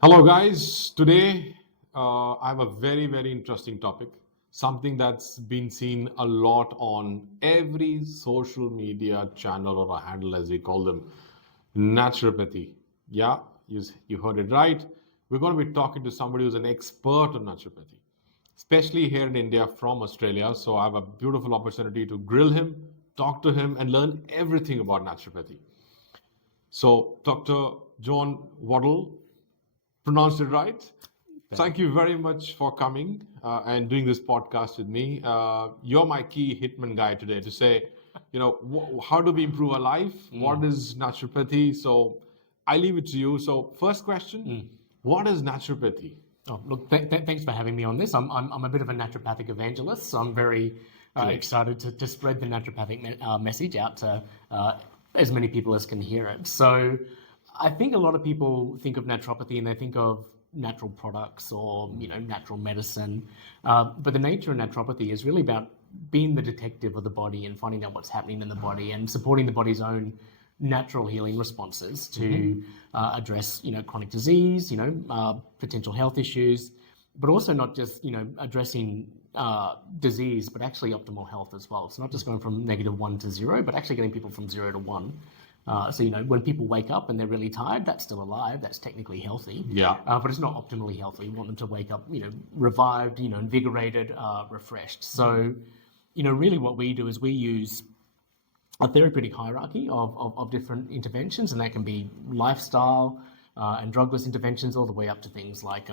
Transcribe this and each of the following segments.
Hello, guys. Today, I have a very, very interesting topic. Something that's been seen a lot on every social media channel or a handle, as we call them, naturopathy. Yeah, you heard it right. We're going to be talking to somebody who's an expert on naturopathy, especially here in India from Australia. So I have a beautiful opportunity to grill him, talk to him, and learn everything about naturopathy. So, Dr. Jon Wardle, pronounced it right. Thank you very much for coming and doing this podcast with me. You're my key hitman guy today to say, how do we improve our life? What is naturopathy? So I leave it to you. So, first question, what is naturopathy? Oh, look, thanks for having me on this. I'm a bit of a naturopathic evangelist, so I'm very excited to spread the naturopathic message out to as many people as can hear it. So I think a lot of people think of naturopathy and they think of natural products or natural medicine, but the nature of naturopathy is really about being the detective of the body and finding out what's happening in the body and supporting the body's own natural healing responses to address chronic disease, potential health issues, but also not just addressing disease, but actually optimal health as well. So not just going from -1 to 0, but actually getting people from 0 to 1. So when people wake up and they're really tired, that's still alive. That's technically healthy. Yeah. But it's not optimally healthy. You want them to wake up, revived, invigorated, refreshed. So, really what we do is we use a therapeutic hierarchy of different interventions, and that can be lifestyle and drugless interventions all the way up to things like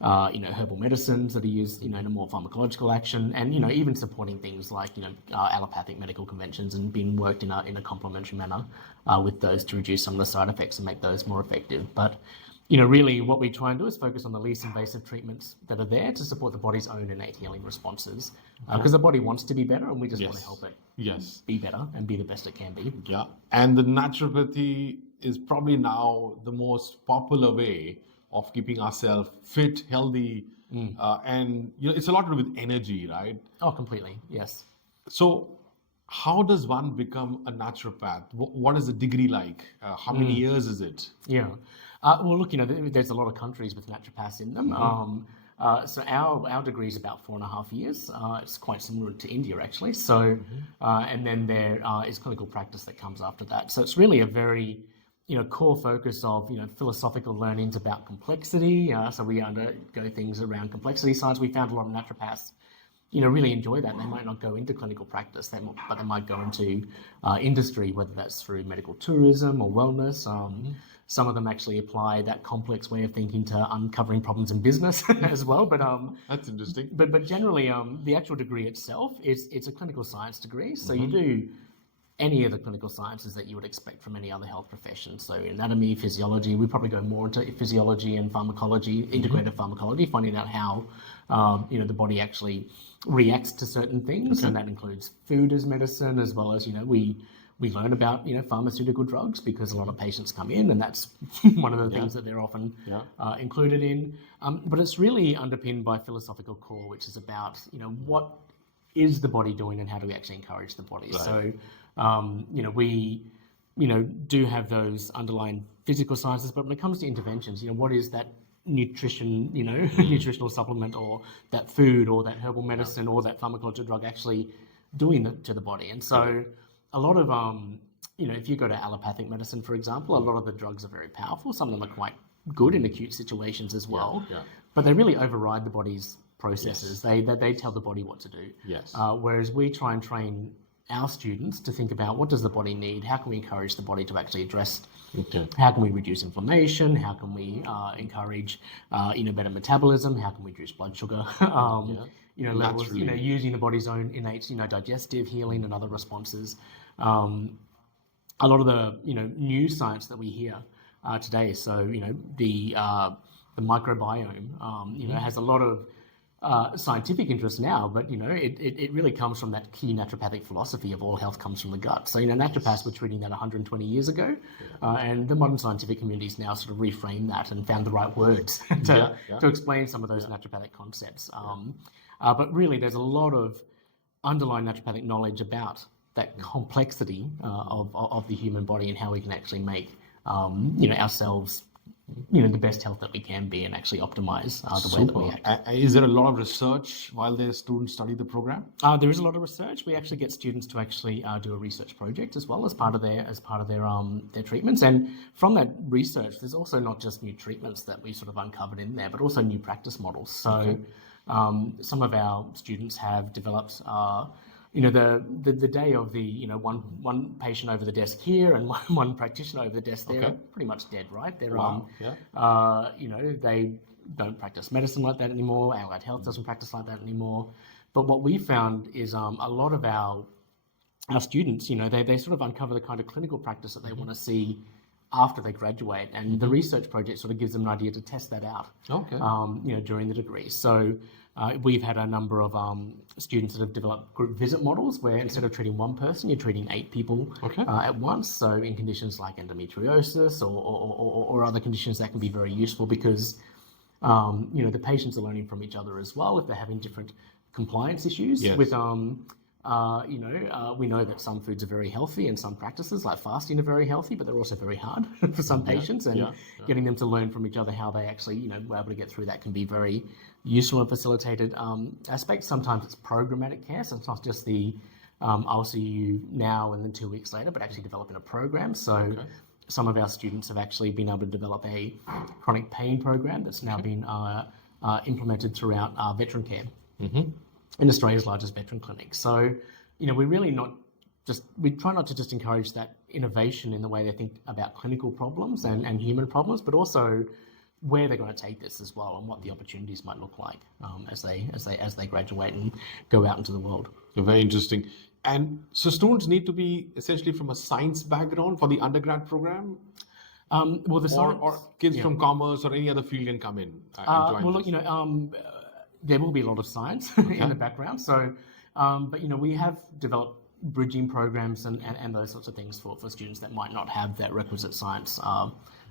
herbal medicines that are used in a more pharmacological action, and even supporting things like allopathic medical conventions and being worked in a complementary manner with those to reduce some of the side effects and make those more effective. But really what we try and do is focus on the least invasive treatments that are there to support the body's own innate healing responses, because the body wants to be better and we just want to help it be better and be the best it can be. Yeah. And the naturopathy is probably now the most popular way of keeping ourselves fit, healthy, and it's a lot to do with energy, right? Oh, completely. Yes. So, how does one become a naturopath? What is the degree like? How many years is it? Yeah. Well, look, there's a lot of countries with naturopaths in them. So our degree is about 4.5 years. It's quite similar to India, actually. So, and then there is clinical practice that comes after that. So it's really a very, core focus of, philosophical learnings about complexity. So we undergo things around complexity science. We found a lot of naturopaths really enjoy that. They might not go into clinical practice, but they might go into industry, whether that's through medical tourism or wellness. Some of them actually apply that complex way of thinking to uncovering problems in business as well. But That's interesting. But generally, the actual degree itself it's a clinical science degree. So you do any of the clinical sciences that you would expect from any other health profession. So anatomy, physiology, we probably go more into physiology and pharmacology, integrated pharmacology, finding out how the body actually reacts to certain things, and that includes food as medicine, as well as we learn about pharmaceutical drugs, because a lot of patients come in and that's one of the things that they're often included in. But it's really underpinned by philosophical core, which is about what is the body doing and how do we actually encourage the body. Right. So we do have those underlying physical sciences, but when it comes to interventions, what is that nutrition, nutritional supplement, or that food, or that herbal medicine, or that pharmacological drug actually doing to the body? And so a lot of if you go to allopathic medicine, for example, a lot of the drugs are very powerful. Some of them are quite good in acute situations as well, but they really override the body's processes. They tell the body what to do. Whereas we try and train our students to think about, what does the body need? How can we encourage the body to actually address? How can we reduce inflammation? How can we encourage better metabolism? How can we reduce blood sugar levels? Using the body's own innate digestive healing and other responses. A lot of the new science that we hear today. So the microbiome has a lot of scientific interest now, but it really comes from that key naturopathic philosophy of all health comes from the gut. So naturopaths were treating that 120 years ago, and the modern scientific community's now sort of reframed that and found the right words to explain some of those naturopathic concepts. But really, there's a lot of underlying naturopathic knowledge about that complexity of the human body and how we can actually make ourselves the best health that we can be and actually optimize the way that we act. Is there a lot of research while the students study the program? There is a lot of research. We actually get students to actually do a research project as well as part of their treatments. And from that research, there's also not just new treatments that we sort of uncovered in there, but also new practice models. So some of our students have developed. The day of the one patient over the desk here and one practitioner over the desk there are pretty much dead, right? They're they don't practice medicine like that anymore. Allied Health doesn't practice like that anymore. But what we found is a lot of our students, they sort of uncover the kind of clinical practice that they want to see after they graduate, and the research project sort of gives them an idea to test that out. During the degree. So we've had a number of students that have developed group visit models where instead of treating one person, you're treating 8 people at once. So in conditions like endometriosis or other conditions, that can be very useful because the patients are learning from each other as well if they're having different compliance issues with we know that some foods are very healthy and some practices like fasting are very healthy, but they're also very hard for some patients, and getting them to learn from each other how they actually, were able to get through that can be very useful and facilitated aspect. Sometimes it's programmatic care, so it's not just the I'll see you now and then 2 weeks later, but actually developing a program. So some of our students have actually been able to develop a chronic pain program that's now been implemented throughout veteran care. In Australia's largest veteran clinic. So, we're really we try not to just encourage that innovation in the way they think about clinical problems and human problems, but also where they're going to take this as well and what the opportunities might look like as they graduate and go out into the world. Very interesting. And so students need to be essentially from a science background for the undergrad program? Or kids from commerce or any other field can come in and join there will be a lot of science in the background. So, but we have developed bridging programs and those sorts of things for students that might not have that requisite science,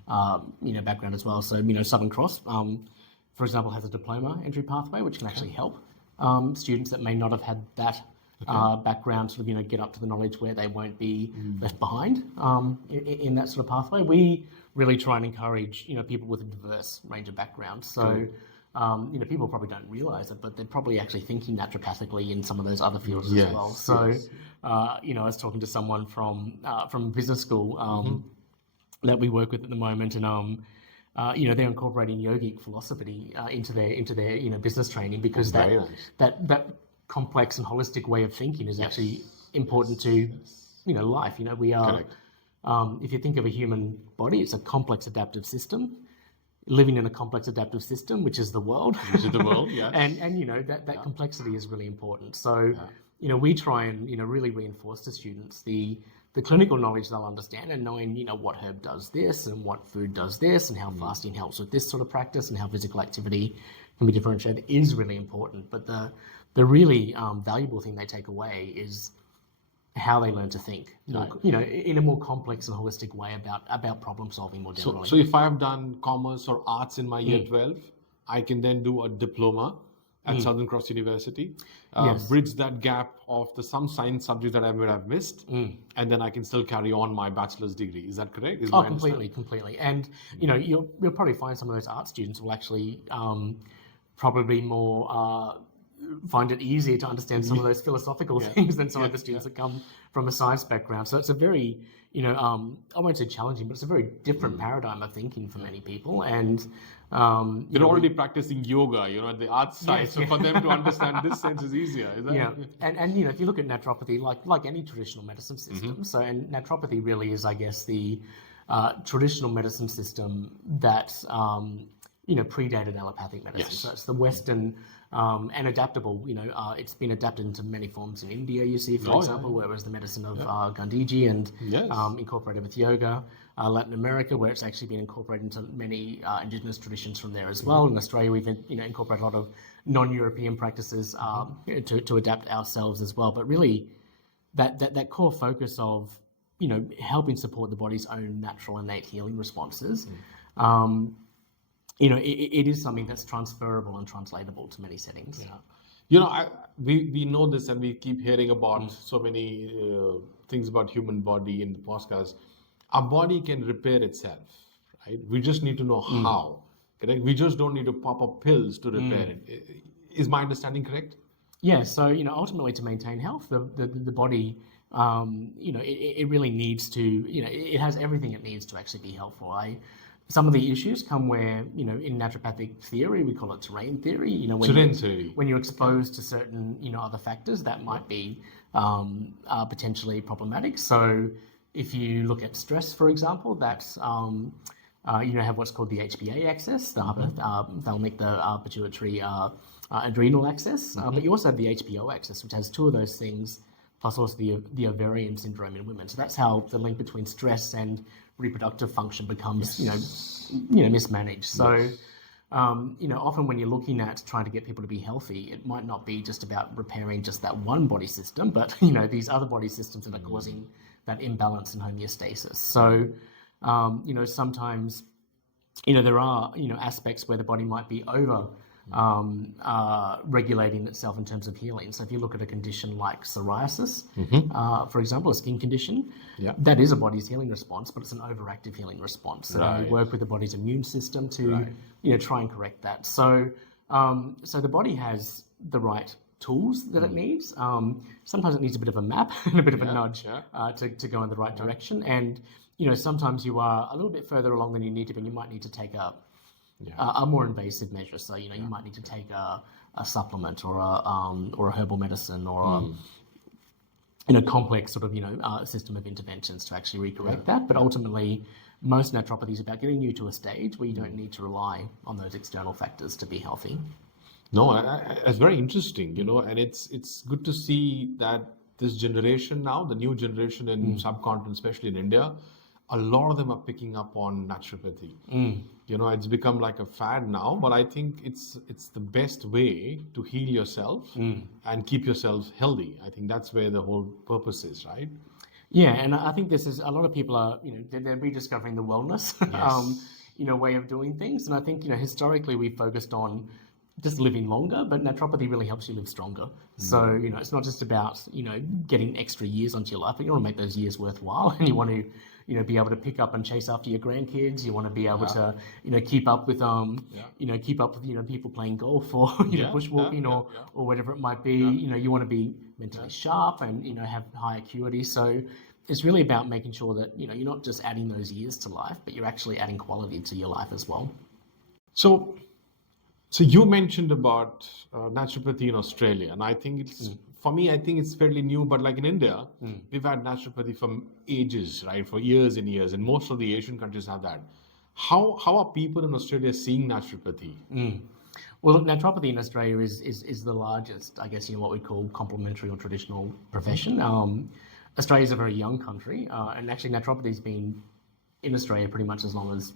background as well. So, Southern Cross, for example, has a diploma entry pathway, which can actually help students that may not have had that background sort of, get up to the knowledge where they won't be left behind in that sort of pathway. We really try and encourage, people with a diverse range of backgrounds. So, people probably don't realize it, but they're probably actually thinking naturopathically in some of those other fields as well. So, I was talking to someone from business school that we work with at the moment, and they're incorporating yogic philosophy into their business training because that complex and holistic way of thinking is actually important to life. We are. If you think of a human body, it's a complex adaptive system. Living in a complex adaptive system, which is the world. Yes. and that complexity is really important. So, we try and, really reinforce to students the clinical knowledge they'll understand and knowing, what herb does this and what food does this and how fasting helps with this sort of practice and how physical activity can be differentiated is really important. But the really valuable thing they take away is how they learn to think, in a more complex and holistic way about problem solving more generally. So if I have done commerce or arts in my year 12, I can then do a diploma at Southern Cross University, bridge that gap of some science subjects that I would have missed, and then I can still carry on my bachelor's degree. Is that correct? Completely. And, you'll probably find some of those art students will actually probably more... find it easier to understand some of those philosophical things than some of the students that come from a science background. So it's a very, I won't say challenging, but it's a very different paradigm of thinking for many people. And they're already practicing yoga, at the art side. So for them to understand this sense is easier. Is that? And if you look at naturopathy, like any traditional medicine system, so and naturopathy really is, I guess, the traditional medicine system that predated allopathic medicine. So it's the Western and adaptable. It's been adapted into many forms in India. You see, for example, where it was the medicine of Gandhiji and incorporated with yoga. Latin America, where it's actually been incorporated into many indigenous traditions from there as well. In Australia, we've incorporated a lot of non-European practices to adapt ourselves as well. But really, that core focus of helping support the body's own natural innate healing responses. It is something that's transferable and translatable to many settings. We know this, and we keep hearing about so many things about human body in the podcast. Our body can repair itself, right? We just need to know how. Correct? We just don't need to pop up pills to repair it. Is my understanding correct? Yeah, so ultimately to maintain health, the body, it really needs to, it has everything it needs to actually be helpful. Some of the issues come where, in naturopathic theory, we call it terrain theory. Terrain theory. When you're exposed to certain, other factors that might be potentially problematic. So if you look at stress, for example, that's have what's called the HPA axis, the hypothalamic, the pituitary, adrenal axis, but you also have the HPO axis, which has two of those things, plus also the ovarian syndrome in women. So that's how the link between stress and reproductive function becomes, mismanaged. So, often when you're looking at trying to get people to be healthy, it might not be just about repairing just that one body system, but these other body systems that are causing that imbalance and homeostasis. So, sometimes, there are, aspects where the body might be over regulating itself in terms of healing. So if you look at a condition like psoriasis, for example, a skin condition, that is a body's healing response, but it's an overactive healing response. So you work with the body's immune system to, try and correct that. So, so the body has the right tools that it needs. Sometimes it needs a bit of a map and a bit of a nudge to go in the right direction. And, sometimes you are a little bit further along than you need to be, and you might need to take a more invasive measure. So, you might need to take a supplement or a herbal medicine or a complex sort of, system of interventions to actually recorrect that. But ultimately, most naturopathy is about getting you to a stage where you don't need to rely on those external factors to be healthy. No, it's very interesting, and it's good to see that this generation now, the new generation in subcontinent, especially in India, a lot of them are picking up on naturopathy. It's become like a fad now, but I think it's the best way to heal yourself and keep yourself healthy. I think that's where the whole purpose is, right? Yeah, and I think this is a lot of people are, they're rediscovering the wellness, way of doing things. And I think, historically we've focused on just living longer, but naturopathy really helps you live stronger. So, it's not just about, getting extra years onto your life, but you want to make those years worthwhile, and you want to, be able to pick up and chase after your grandkids. You want to be able to, keep up with, people playing golf or, bushwalking or whatever it might be. You want to be mentally sharp and, have high acuity. So it's really about making sure that, you're not just adding those years to life, but you're actually adding quality to your life as well. So you mentioned about naturopathy in Australia, and I think it's for me. I think it's fairly new. But like in India, we've had naturopathy for ages, right? For years and years, and most of the Asian countries have that. How are people in Australia seeing naturopathy? Well, look, naturopathy in Australia is the largest, I guess, what we call complementary or traditional profession. Australia is a very young country, and actually naturopathy's been in Australia pretty much as long as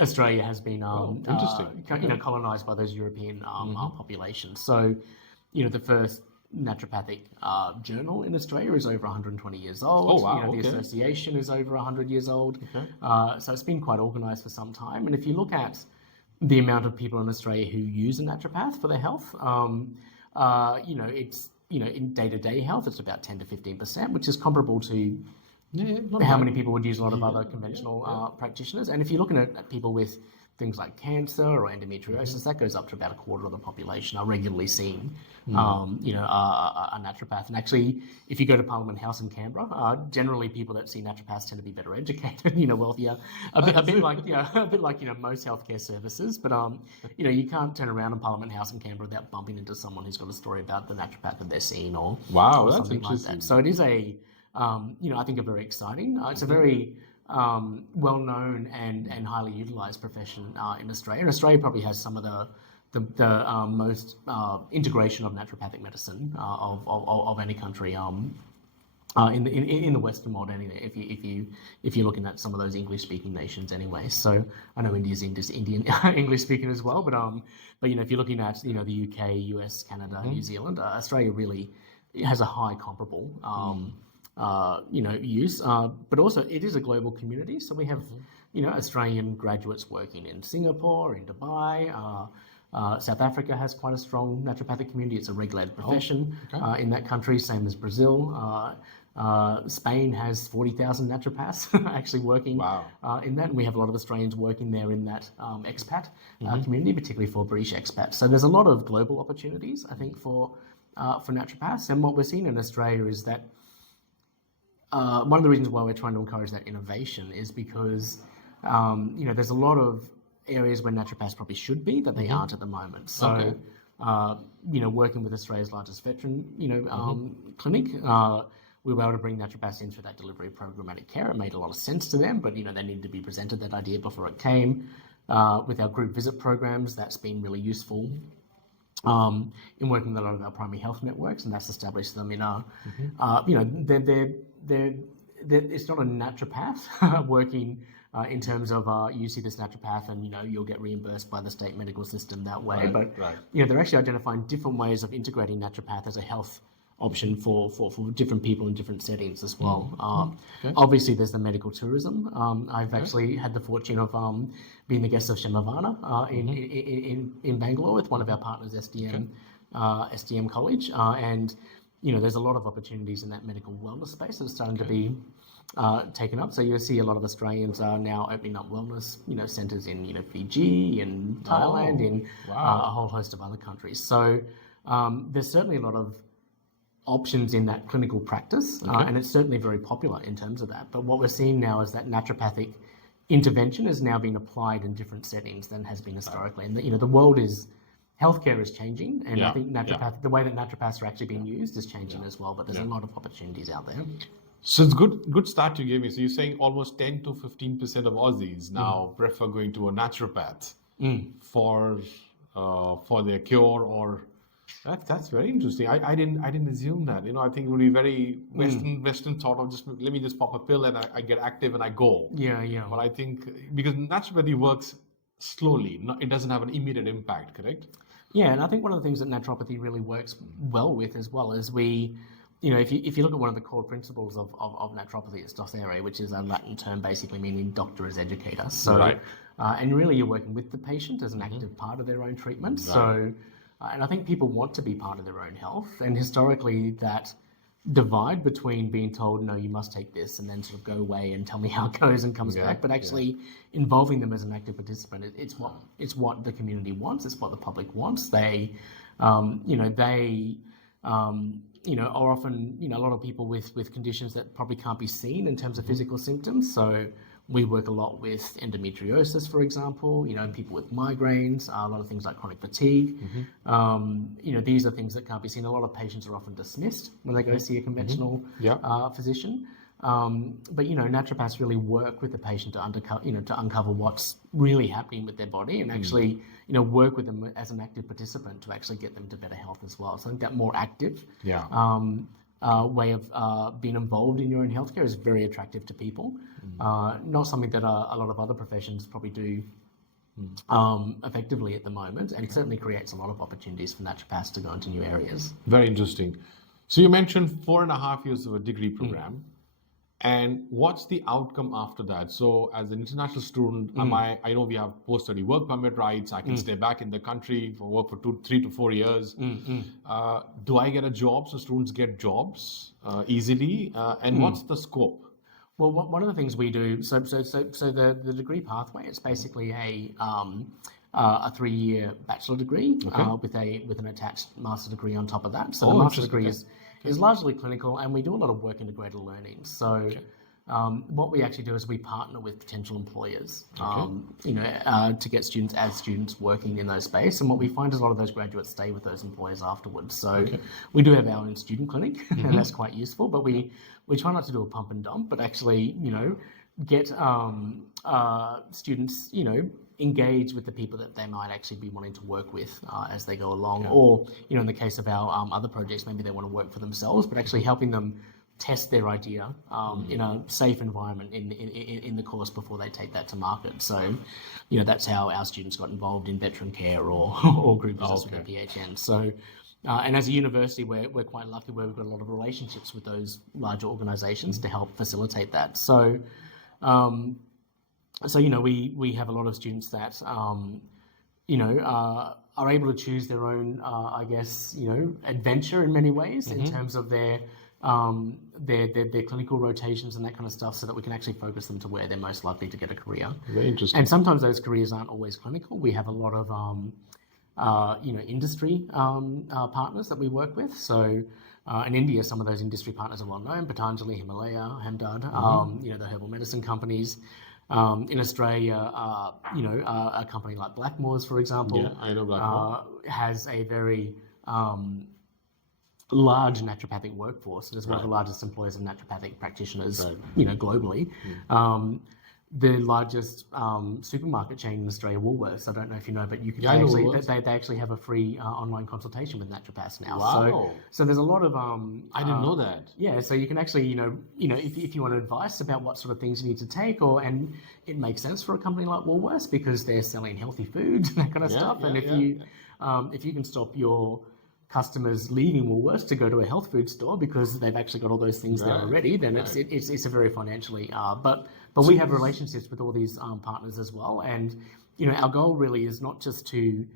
Australia has been colonized by those European populations. So, the first naturopathic journal in Australia is over 120 years old. Oh, wow. The association is over 100 years old. So it's been quite organized for some time. And if you look at the amount of people in Australia who use a naturopath for their health, it's, in day-to-day health, it's about 10 to 15%, which is comparable to how many people would use a lot of other conventional practitioners. And if you're looking at people with things like cancer or endometriosis, that goes up to about a quarter of the population are regularly seeing, a naturopath. And actually, if you go to Parliament House in Canberra, generally people that see naturopaths tend to be better educated, wealthier, a bit like most healthcare services. But you can't turn around in Parliament House in Canberra without bumping into someone who's got a story about the naturopath that they're seeing or that's something like that. So it is I think a very exciting. It's a very well-known and highly utilised profession in Australia. And Australia probably has some of the most integration of naturopathic medicine of any country in the Western world. Anyway, if you're looking at some of those English-speaking nations, anyway. So I know India's Indian English-speaking as well, but if you're looking at the UK, US, Canada, New Zealand, Australia really has a high comparable. Use, but also it is a global community. So we have, Australian graduates working in Singapore, in Dubai. South Africa has quite a strong naturopathic community. It's a regulated profession in that country, same as Brazil. Spain has 40,000 naturopaths actually working Wow. in that, and we have a lot of Australians working there in that expat community, particularly for British expats. So there's a lot of global opportunities, I think, for naturopaths. And what we're seeing in Australia is that one of the reasons why we're trying to encourage that innovation is because there's a lot of areas where naturopaths probably should be that they aren't at the moment. So, working with Australia's largest veteran, clinic, we were able to bring naturopaths in through that delivery of programmatic care. It made a lot of sense to them, but they needed to be presented that idea before it came. With our group visit programs, that's been really useful. In working with a lot of our primary health networks, and that's established them in a, it's not a naturopath working in terms of you see this naturopath and you'll get reimbursed by the state medical system that way. But they're actually identifying different ways of integrating naturopath as a health option for different people in different settings as well. Obviously, there's the medical tourism. I've actually had the fortune of being the guest of Shemavana in Bangalore with one of our partners, SDM College, and there's a lot of opportunities in that medical wellness space that are starting to be taken up. So you'll see a lot of Australians are now opening up wellness, centres in Fiji and Thailand, in a whole host of other countries. So there's certainly a lot of options in that clinical practice, and it's certainly very popular in terms of that. But what we're seeing now is that naturopathic intervention is now being applied in different settings than has been historically. And the world is, healthcare is changing, and I think the way that naturopaths are actually being used is changing as well. But there's a lot of opportunities out there. So it's good start you gave me. So you're saying almost 10 to 15% of Aussies now prefer going to a naturopath for their cure, or that's very interesting. I didn't assume that. I think it would be very Western thought of just let me just pop a pill and I get active and I go. Yeah. But I think because naturopathy works slowly, it doesn't have an immediate impact, correct? Yeah, and I think one of the things that naturopathy really works well with as well is if you look at one of the core principles of naturopathy, it's docere, which is a Latin term basically meaning doctor as educator. So, and really you're working with the patient as an active part of their own treatment. So, and I think people want to be part of their own health. And historically that divide between being told, no, you must take this, and then sort of go away and tell me how it goes and comes back, but actually involving them as an active participant, it's what the community wants, it's what the public wants. They, are often, a lot of people with conditions that probably can't be seen in terms of physical symptoms. So we work a lot with endometriosis, for example, people with migraines, a lot of things like chronic fatigue. These are things that can't be seen. A lot of patients are often dismissed when they go see a conventional physician. But naturopaths really work with the patient to uncover what's really happening with their body, and actually work with them as an active participant to actually get them to better health as well. So I think that more active way of being involved in your own healthcare is very attractive to people. Not something that a lot of other professions probably do effectively at the moment, and it certainly creates a lot of opportunities for naturopaths to go into new areas. Very interesting. So you mentioned 4.5 years of a degree program. And what's the outcome after that? So as an international student, I know we have post-study work permit rights. I can stay back in the country for work for 3 to 4 years. Do I get a job? So students get jobs easily. And what's the scope? Well, one of the things we do, so the degree pathway, it's basically a 3-year bachelor degree with an attached master degree on top of that. So the master degree is largely clinical, and we do a lot of work integrated learning. So what we actually do is we partner with potential employers, to get students working in those space. And what we find is a lot of those graduates stay with those employers afterwards. So we do have our own student clinic, and that's quite useful. But we try not to do a pump and dump, but actually, get students, engage with the people that they might actually be wanting to work with as they go along. Or, in the case of our other projects, maybe they want to work for themselves, but actually helping them test their idea in a safe environment in the course before they take that to market. So, that's how our students got involved in veteran care or group visits with the PHN. So, and as a university, we're quite lucky where we've got a lot of relationships with those larger organisations to help facilitate that. So, we have a lot of students that, are able to choose their own, adventure in many ways in terms of their their clinical rotations and that kind of stuff, so that we can actually focus them to where they're most likely to get a career. Very interesting. And sometimes those careers aren't always clinical. We have a lot of industry partners that we work with. So in India, some of those industry partners are well known: Patanjali, Himalaya, Hemdard, the herbal medicine companies. In Australia, a company like Blackmores, for example, Yeah, I know Blackmore. has a very large naturopathic workforce. It is one of the largest employers of naturopathic practitioners, globally. The largest supermarket chain in Australia, Woolworths. I don't know if you know, but you can they actually have a free online consultation with naturopaths now. Wow. So there's a lot of I didn't know that. Yeah, so you can actually if you want advice about what sort of things you need to take, and it makes sense for a company like Woolworths because they're selling healthy food and that kind of stuff. And if you can stop your customers leaving Woolworths to go to a health food store because they've actually got all those things there already, then it's a very financially but we have relationships with all these partners as well, and our goal really is not just to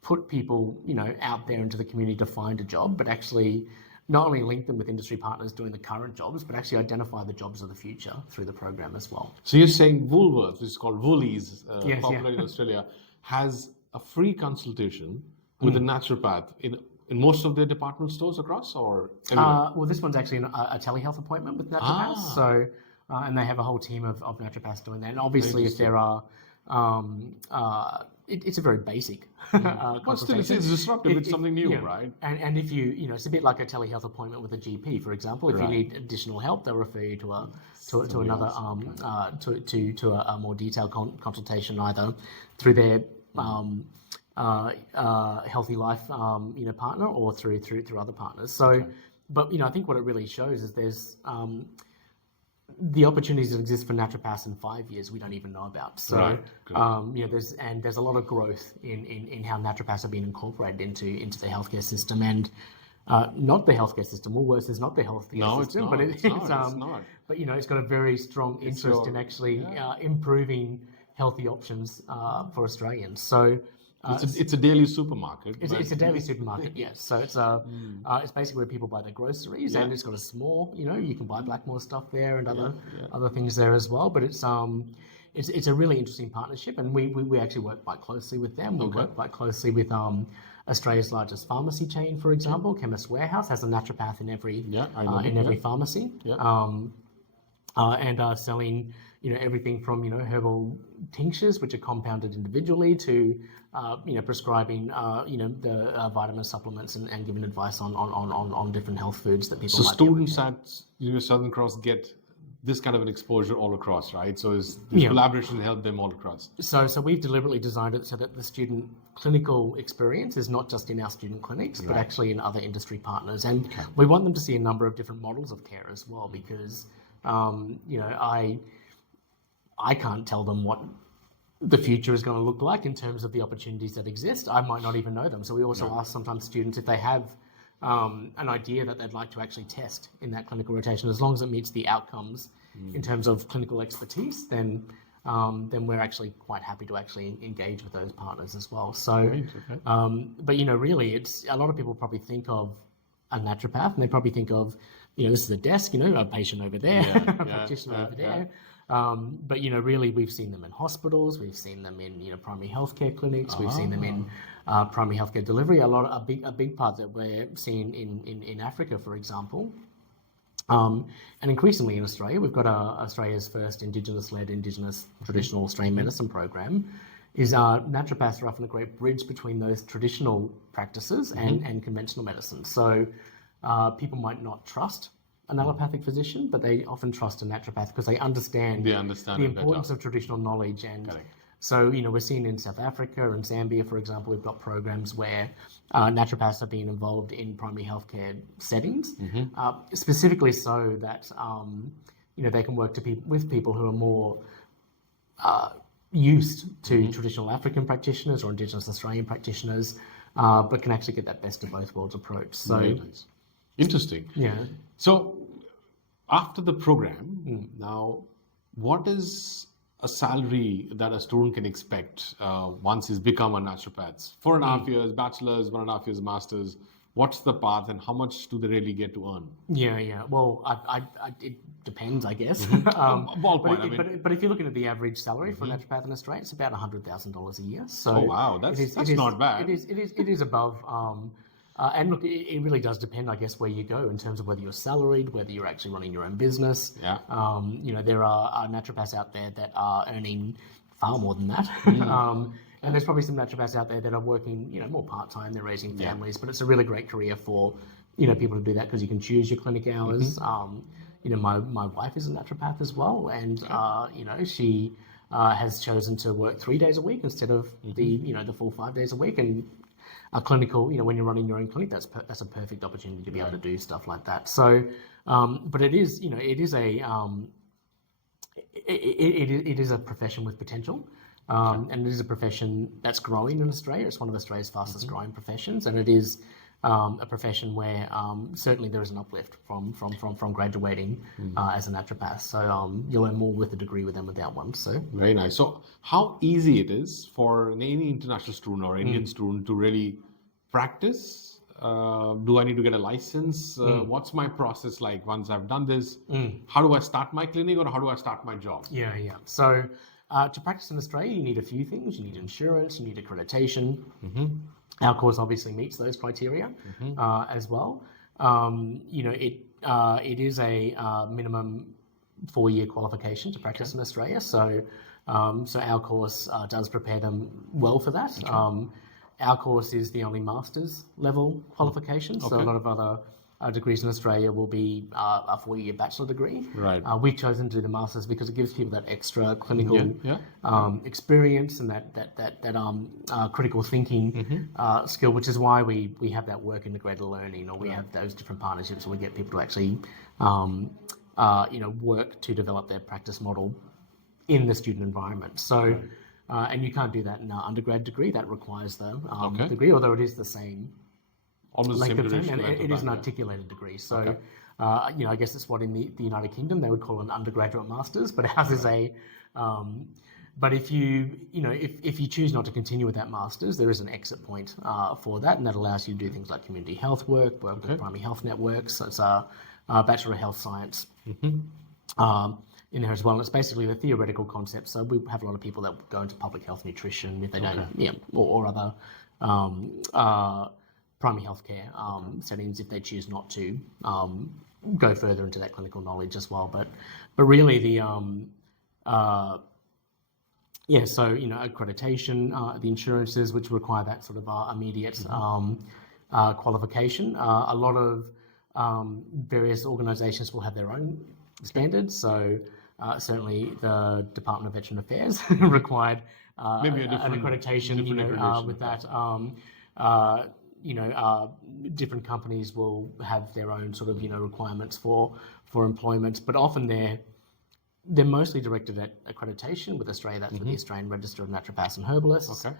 put people out there into the community to find a job, but actually not only link them with industry partners doing the current jobs, but actually identify the jobs of the future through the program as well. So you're saying Woolworths, which is called Woolies, popular in Australia, has a free consultation with a naturopath in most of their department stores across, or everywhere? Well, this one's actually a telehealth appointment with naturopaths. So, and they have a whole team of naturopaths doing that. And obviously, if there are, it's a very basic But still, it's disruptive. It's something new, right? And if it's a bit like a telehealth appointment with a GP, for example. If you need additional help, they'll refer you to another to a more detailed consultation, either through their healthy life partner or through other partners. So but I think what it really shows is there's the opportunities that exist for naturopaths in 5 years we don't even know about. So there's a lot of growth in how naturopaths are being incorporated into the healthcare system, and not the healthcare system. Woolworths is not the healthcare system, but it's not. But it's got a very strong interest in actually improving healthy options for Australians. So it's a daily supermarket. It's a daily supermarket, yes. So it's basically where people buy their groceries, and it's got a small, you can buy Blackmore stuff there and other things there as well. But it's a really interesting partnership, and we actually work quite closely with them. We work quite closely with Australia's largest pharmacy chain, for example, Chemist Warehouse has a naturopath in every pharmacy, and are selling everything from herbal tinctures, which are compounded individually, to prescribing the vitamin supplements and giving advice on different health foods that people. So students at Southern Cross get this kind of an exposure all across, right? So is this collaboration help them all across? So we've deliberately designed it so that the student clinical experience is not just in our student clinics, but actually in other industry partners, and we want them to see a number of different models of care as well, because I can't tell them what the future is going to look like in terms of the opportunities that exist. I might not even know them. So we also ask sometimes students if they have an idea that they'd like to actually test in that clinical rotation. As long as it meets the outcomes in terms of clinical expertise, then we're actually quite happy to actually engage with those partners as well. So, but really, it's a lot of people probably think of a naturopath, and they probably think of this is a desk, a patient over there, a practitioner over there. But really, we've seen them in hospitals, we've seen them in primary healthcare clinics, we've seen them in primary healthcare delivery. A big part that we're seeing in Africa, for example, and increasingly in Australia. We've got Australia's first Indigenous-led traditional Australian medicine program. Is naturopaths are often a great bridge between those traditional practices and conventional medicine. So people might not trust an allopathic physician, but they often trust a naturopath because they understand the importance of traditional knowledge. And so, we're seeing in South Africa and Zambia, for example, we've got programs where naturopaths are being involved in primary healthcare settings, specifically so that they can work with people who are more used to traditional African practitioners or Indigenous Australian practitioners, but can actually get that best of both worlds approach. So. Very nice. Interesting. Yeah. So after the program, now what is a salary that a student can expect once he's become a naturopath? 4.5 years, bachelor's, 1.5 years, master's. What's the path, and how much do they really get to earn? Yeah. Well, it depends, I guess. Ballpoint, I But, mean. but if you're looking at the average salary for a naturopath in Australia, it's about $100,000 a year. So Oh wow, that's not bad. it is above. And look, it really does depend, I guess, where you go in terms of whether you're salaried, whether you're actually running your own business. Yeah. There are naturopaths out there that are earning far more than that. And there's probably some naturopaths out there that are working, more part-time, they're raising families, but it's a really great career for, people to do that because you can choose your clinic hours. My wife is a naturopath as well, and, she has chosen to work 3 days a week instead of the full 5 days a week. And a clinical, when you're running your own clinic, that's a perfect opportunity to be able to do stuff like that. So, but it is, it is a profession with potential. And it is a profession that's growing in Australia. It's one of Australia's fastest growing professions, and it is a profession where certainly there is an uplift from graduating as a naturopath. So you'll earn more with a degree than without one. So Very nice. So how easy it is for any international student or Indian student to really practice? Do I need to get a license? What's my process like once I've done this? How do I start my clinic, or how do I start my job? Yeah. So to practice in Australia, you need a few things. You need insurance, you need accreditation. Our course obviously meets those criteria as well. It is a minimum 4-year qualification to practice in Australia. So our course does prepare them well for that. Our course is the only master's level qualification. So a lot of other degrees in Australia will be a 4-year bachelor degree. Right. We've chosen to do the masters because it gives people that extra clinical experience and that critical thinking skill, which is why we have that work integrated learning, or we have those different partnerships where we get people to actually work to develop their practice model in the student environment. So and you can't do that in an undergrad degree. That requires the degree, although it is the same Almost the same length of time, duration. and it is an articulated degree. So, I guess it's what in the United Kingdom they would call an undergraduate master's, but ours is a. But if you choose not to continue with that master's, there is an exit point for that, and that allows you to do things like community health work with primary health networks. So it's a Bachelor of Health Science in there as well. And it's basically the theoretical concept. So we have a lot of people that go into public health nutrition if they don't, or other primary healthcare settings if they choose not to go further into that clinical knowledge as well. But really the accreditation, the insurances which require that sort of immediate qualification. A lot of various organisations will have their own standards. So certainly the Department of Veteran Affairs required Maybe an accreditation, with that. Different companies will have their own sort of requirements for employment, but often they're mostly directed at accreditation. With Australia, that's with the Australian Register of Naturopaths and Herbalists. That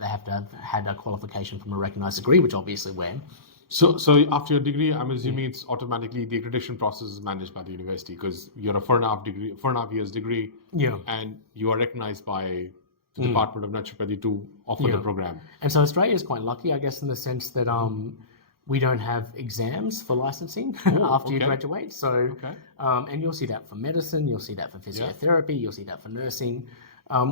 they have to have had a qualification from a recognised degree, which obviously we're. So after your degree, I'm assuming it's automatically the accreditation process is managed by the university because you're a 4.5 years degree, and you are recognized by the Department of Naturopathy to offer the program. And so Australia is quite lucky, I guess, in the sense that we don't have exams for licensing after you graduate. So, and you'll see that for medicine, you'll see that for physiotherapy, you'll see that for nursing.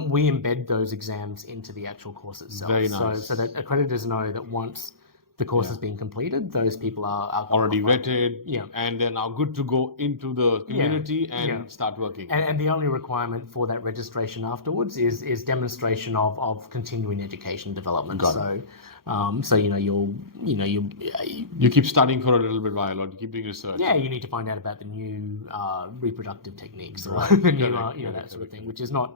We embed those exams into the actual course itself. Very nice. So that accreditors know that once the course has been completed, those people are already vetted, and they're now good to go into the community and start working. And the only requirement for that registration afterwards is demonstration of continuing education development. You keep studying for a little bit while, or you keep doing research. Yeah, you need to find out about the new reproductive techniques or the new that sort of thing, which is not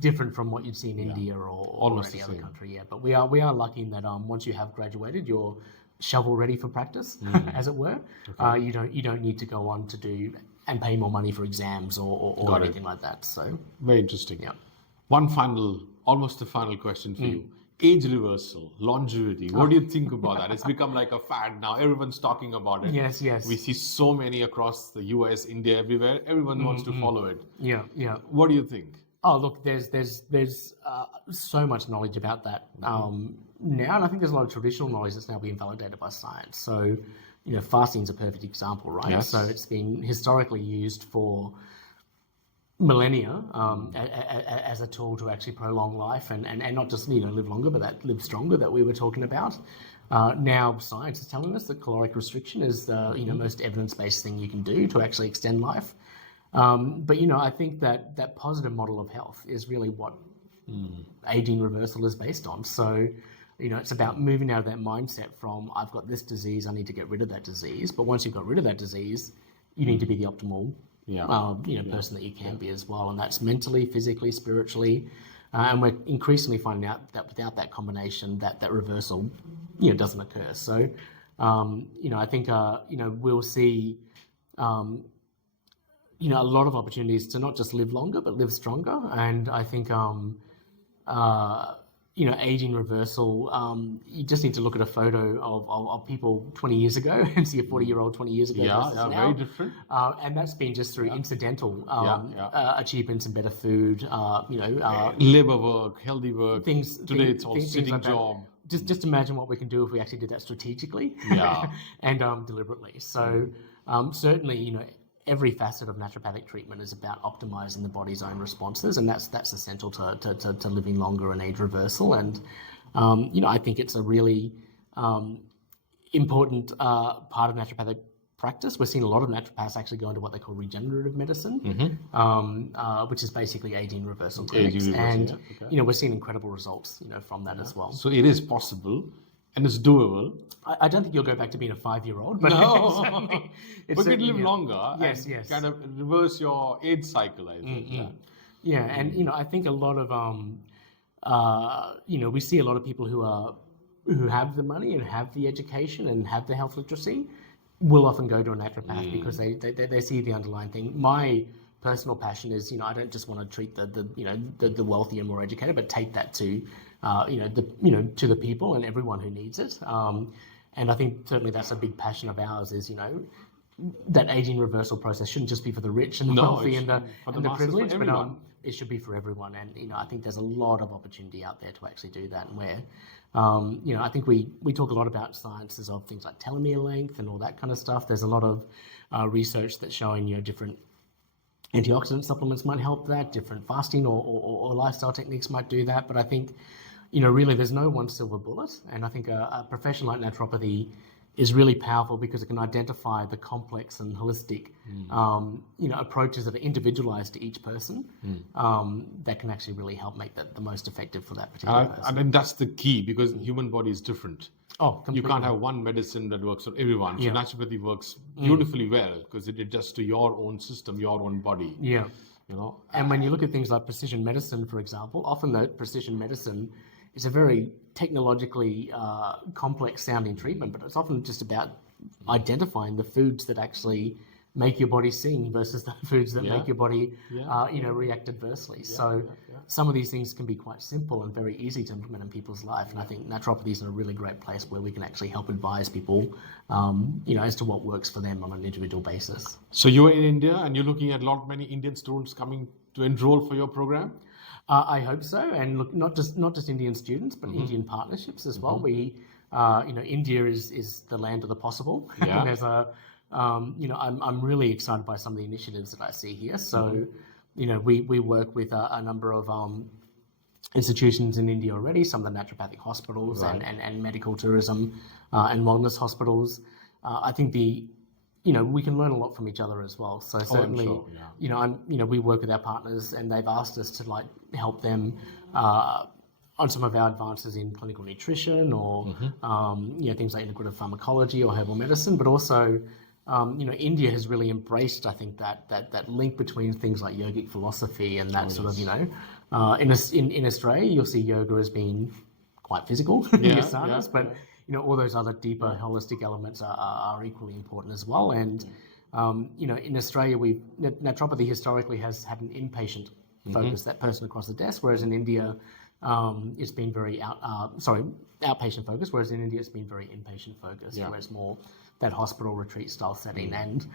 different from what you'd see in India or any other country. Yeah, but we are lucky in that once you have graduated, you're shovel ready for practice, as it were. You don't need to go on to do and pay more money for exams or anything like that. So very interesting. Yeah. One almost a final question for you. Age reversal, longevity. What do you think about that? It's become like a fad now. Everyone's talking about it. Yes. We see so many across the US, India, everywhere. Everyone wants to follow it. Yeah. What do you think? Oh, look, there's so much knowledge about that now, and I think there's a lot of traditional knowledge that's now being validated by science. So, fasting is a perfect example, right? Yes. So it's been historically used for millennia as a tool to actually prolong life and not just live longer, but that live stronger that we were talking about. Now science is telling us that caloric restriction is the most evidence-based thing you can do to actually extend life. But I think that positive model of health is really what aging reversal is based on. So it's about moving out of that mindset from I've got this disease, I need to get rid of that disease. But once you've got rid of that disease, you need to be the optimal person that you can be as well, and that's mentally, physically, spiritually, and we're increasingly finding out that without that combination, that reversal, doesn't occur. So, I think we'll see, a lot of opportunities to not just live longer but live stronger, and I think aging reversal, you just need to look at a photo of people 20 years ago and see a 40-year-old 20 years ago versus now. Very different. And that's been just through incidental achievements and better food, labor work, healthy work. Today it's all sitting like job. Just imagine what we can do if we actually did that strategically and deliberately. So certainly, every facet of naturopathic treatment is about optimizing the body's own responses, and that's essential to living longer and age reversal. And I think it's a really important part of naturopathic practice. We're seeing a lot of naturopaths actually go into what they call regenerative medicine, which is basically aging reversal clinics. And we're seeing incredible results from that as well. So it is possible. And it's doable. I don't think you'll go back to being a 5-year-old, but we could live longer. Yes. Kind of reverse your age cycle, I think. And I think a lot of we see a lot of people who have the money and have the education and have the health literacy will often go to a naturopath because they see the underlying thing. My personal passion is I don't just want to treat the wealthy and more educated, but take that to to the people and everyone who needs it. And I think certainly that's a big passion of ours is, that aging reversal process shouldn't just be for the rich and the wealthy and the privileged, but it should be for everyone. And, I think there's a lot of opportunity out there to actually do that. And where, I think we talk a lot about sciences of things like telomere length and all that kind of stuff. There's a lot of research that's showing, different antioxidant supplements might help that, different fasting or lifestyle techniques might do that. But I think, really there's no one silver bullet. And I think a profession like naturopathy is really powerful because it can identify the complex and holistic, approaches that are individualized to each person, that can actually really help make that the most effective for that particular person. I mean, that's the key because the human body is different. Oh, completely. You can't have one medicine that works for everyone. So naturopathy works beautifully well because it adjusts to your own system, your own body. Yeah. And when you look at things like precision medicine, for example, often that precision medicine is a very technologically complex sounding treatment, but it's often just about identifying the foods that actually make your body sing versus the foods that make your body, react adversely. Some of these things can be quite simple and very easy to implement in people's life. And I think naturopathy is in a really great place where we can actually help advise people, as to what works for them on an individual basis. So you're in India and you're looking at many Indian students coming to enroll for your program? I hope so. And look, not just Indian students, but Indian partnerships as well. We, India is the land of the possible. Yeah. There's I'm really excited by some of the initiatives that I see here. So, we work with a number of institutions in India already, some of the naturopathic hospitals and medical tourism and wellness hospitals. I think we can learn a lot from each other as well. So certainly, we work with our partners and they've asked us to help them on some of our advances in clinical nutrition or things like integrative pharmacology or herbal medicine, but also India has really embraced, I think, that link between things like yogic philosophy and that sort of, in Australia, you'll see yoga as being quite physical, but all those other deeper holistic elements are equally important as well. And, in Australia, naturopathy historically has had an inpatient focus, that person across the desk, whereas in India, it's been very outpatient focused, whereas in India it's been very inpatient focused, where it's more that hospital retreat style setting. And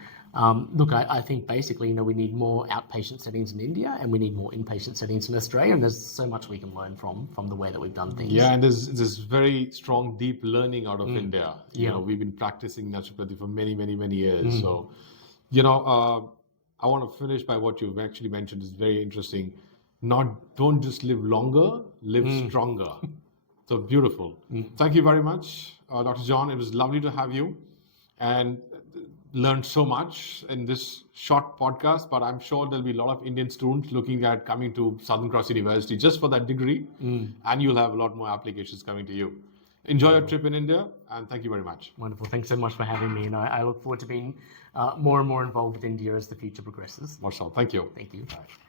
look, I think basically, we need more outpatient settings in India and we need more inpatient settings in Australia. And there's so much we can learn from the way that we've done things. Yeah, and there's very strong, deep learning out of India. Yeah. We've been practicing naturopathy for many, many, many years. So, I want to finish by what you've actually mentioned is very interesting. Don't just live longer, live stronger. So beautiful. Thank you very much, Dr. Jon. It was lovely to have you, and learned so much in this short podcast. But I'm sure there'll be a lot of Indian students looking at coming to Southern Cross University just for that degree, and you'll have a lot more applications coming to you. Enjoy your trip in India, and thank you very much. Wonderful. Thanks so much for having me. And I look forward to being more and more involved with India as the future progresses. Marshall, thank you. Thank you. Bye.